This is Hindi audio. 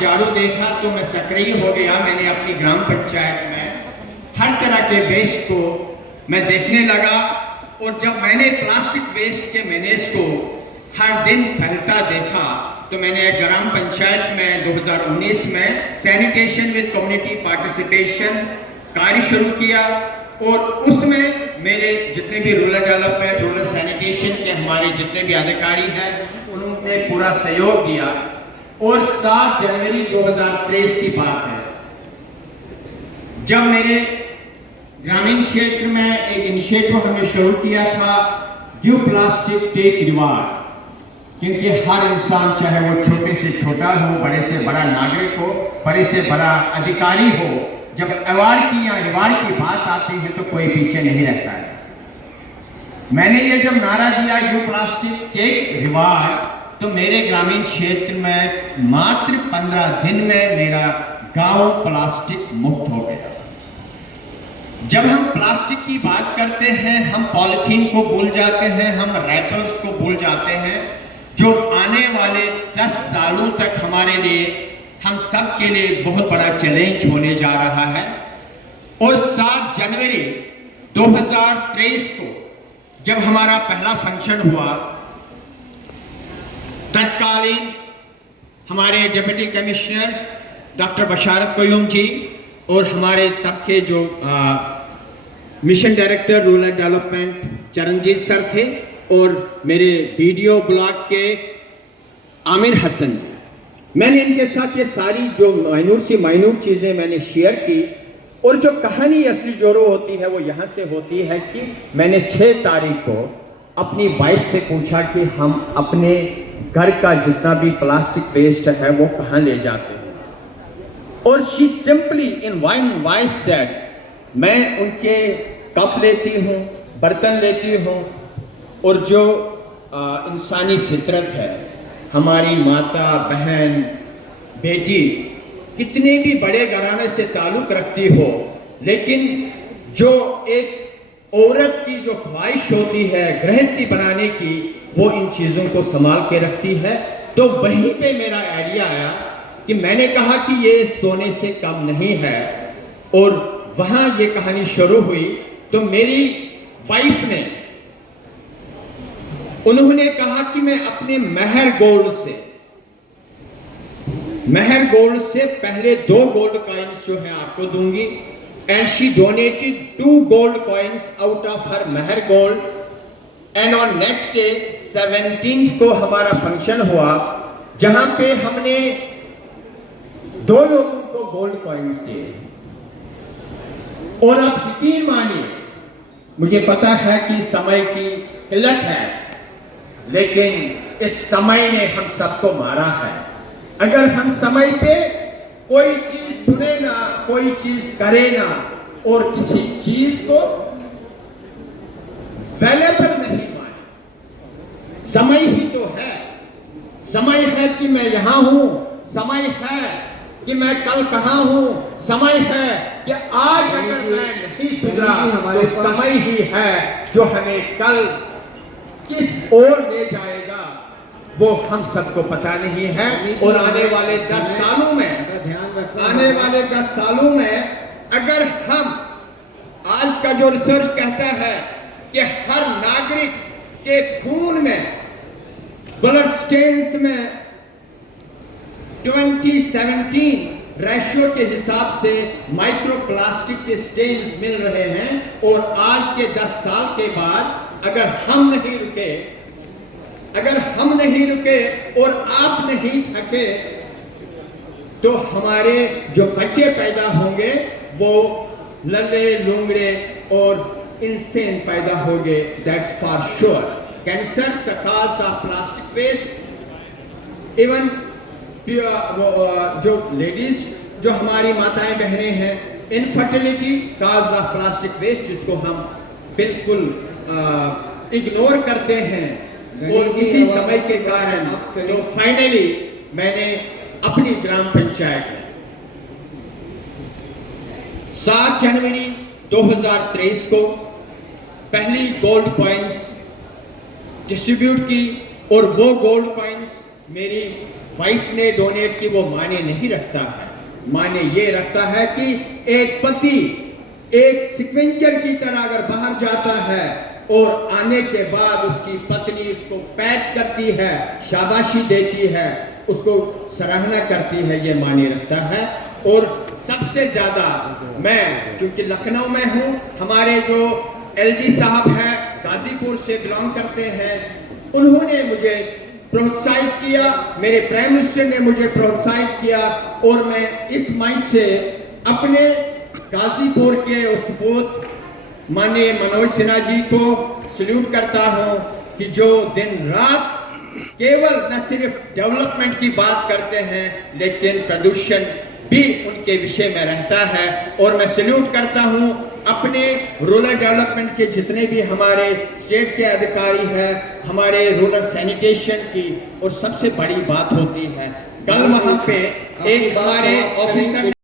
झाड़ू देखा तो मैं सक्रिय हो गया। मैंने अपनी ग्राम पंचायत में हर तरह के वेस्ट को मैं देखने लगा, और जब मैंने प्लास्टिक वेस्ट के मैनेज को हर दिन फैलता देखा तो मैंने एक ग्राम पंचायत में 2019 में सैनिटेशन विद कम्युनिटी पार्टिसिपेशन कार्य शुरू किया, और उसमें मेरे जितने भी रूरल डेवलपमेंट, रूरल सैनिटेशन के हमारे जितने भी अधिकारी हैं उन्होंने पूरा सहयोग दिया। और 7 जनवरी 2023 की बात है, जब मेरे ग्रामीण क्षेत्र में एक इनिशिएटिव हमने शुरू किया था, गिव प्लास्टिक टेक रिवार्ड। क्योंकि हर इंसान, चाहे वो छोटे से छोटा हो, बड़े से बड़ा नागरिक हो, बड़े से बड़ा अधिकारी हो, जब अवार्ड की या रिवार्ड की बात आती है तो कोई पीछे नहीं रहता है। मैंने ये जब नारा दिया गिव प्लास्टिक टेक रिवार्ड, तो मेरे ग्रामीण क्षेत्र में मात्र 15 दिन में मेरा गांव प्लास्टिक मुक्त हो गया। जब हम प्लास्टिक की बात करते हैं, हम पॉलिथीन को भूल जाते हैं, हम रैपर्स को भूल जाते हैं, जो आने वाले 10 सालों तक हमारे लिए, हम सब के लिए बहुत बड़ा चैलेंज होने जा रहा है। और 7 जनवरी 2023 को जब हमारा पहला फंक्शन हुआ, तत्कालीन हमारे डिप्टी कमिश्नर डॉक्टर बशारत क़य्यूम जी और हमारे तब के जो mission director rural development Charanjit sir थे, और मेरे वीडियो ब्लॉग के आमिर हसन, मैंने इनके साथ ये सारी जो माइन्यूट चीज़ें मैंने शेयर की। और जो कहानी असली जोरो होती है वो यहाँ से होती है कि मैंने 6 तारीख को अपनी वाइफ से पूछा कि हम अपने घर का जितना भी प्लास्टिक वेस्ट है वो कहाँ ले जाते हैं, और she simply in one voice said, मैं उनके कप लेती हूँ, बर्तन लेती हूँ, और जो इंसानी फितरत है, हमारी माता, बहन, बेटी कितने भी बड़े घराने से ताल्लुक़ रखती हो, लेकिन जो एक औरत की जो ख्वाहिश होती है गृहस्थी बनाने की, वो इन चीज़ों को संभाल के रखती है। तो वहीं पे मेरा आइडिया आया कि मैंने कहा कि ये सोने से कम नहीं है, और वहाँ ये कहानी शुरू हुई। तो मेरी वाइफ ने, उन्होंने कहा कि मैं अपने मेहर गोल्ड से पहले 2 गोल्ड कॉइन्स जो है आपको दूंगी, and she donated 2 gold coins out of her मेहर gold. And on next day 17th को हमारा फंक्शन हुआ, जहां पे हमने 2 लोगों को गोल्ड कॉइन्स दिए। और आप यकीन मानिए, मुझे पता है कि समय की किल्लत है, लेकिन इस समय ने हम सबको मारा है। अगर हम समय पे कोई चीज सुने ना, कोई चीज करे ना, और किसी चीज को वैल्यूएबल नहीं माने, समय ही तो है। समय है कि मैं यहां हूं, समय है कि मैं कल कहां हूं, समय है कि आज अगर मैं नहीं सुधरा तो समय ही है जो हमें कल किस ओर ले जाएगा वो हम सबको पता नहीं है। और आने वाले 10 सालों में अगर हम, आज का जो रिसर्च कहता है कि हर नागरिक के खून में, ब्लड स्टेन्स में 2017 रेशियो के हिसाब से माइक्रो प्लास्टिक के स्टेन्स मिल रहे हैं, और आज के 10 साल के बाद अगर हम नहीं रुके और आप नहीं थके, तो हमारे जो बच्चे पैदा होंगे वो लल्ले लूंगड़े और इंसेन पैदा होंगे, that's for sure. Cancer the cause of plastic waste. Even जो लेडीज, जो हमारी माताएं बहनें हैं, infertility cause of plastic waste, जिसको हम बिल्कुल इग्नोर करते हैं, और इसी समय के कारण तो फाइनली मैंने अपनी ग्राम पंचायत में 7 जनवरी 2023 को पहली गोल्ड कॉइन्स डिस्ट्रीब्यूट की, और वो गोल्ड कॉइन्स मेरी वाइफ ने डोनेट की वो मायने नहीं रखता है। मायने ये रखता है कि एक पति एक सिक्वेंचर की तरह अगर बाहर जाता है और आने के बाद उसकी पत्नी उसको पैक करती है, शाबाशी देती है, उसको सराहना करती है, ये मायने रखता है। और सबसे ज़्यादा मैं चूँकि लखनऊ में हूँ, हमारे जो एलजी साहब हैं गाज़ीपुर से बिलोंग करते हैं, उन्होंने मुझे प्रोत्साहित किया, मेरे प्राइम मिनिस्टर ने मुझे प्रोत्साहित किया और मैं इस मंच से अपने गाज़ीपुर के उस सपूत माननीय मनोज सिन्हा जी को सल्यूट करता हूं कि जो दिन रात केवल न सिर्फ डेवलपमेंट की बात करते हैं लेकिन प्रदूषण भी उनके विषय में रहता है। और मैं सल्यूट करता हूं अपने रूरल डेवलपमेंट के जितने भी हमारे स्टेट के अधिकारी हैं, हमारे रूरल सैनिटेशन की। और सबसे बड़ी बात होती है, कल वहां पे एक हमारे ऑफिसर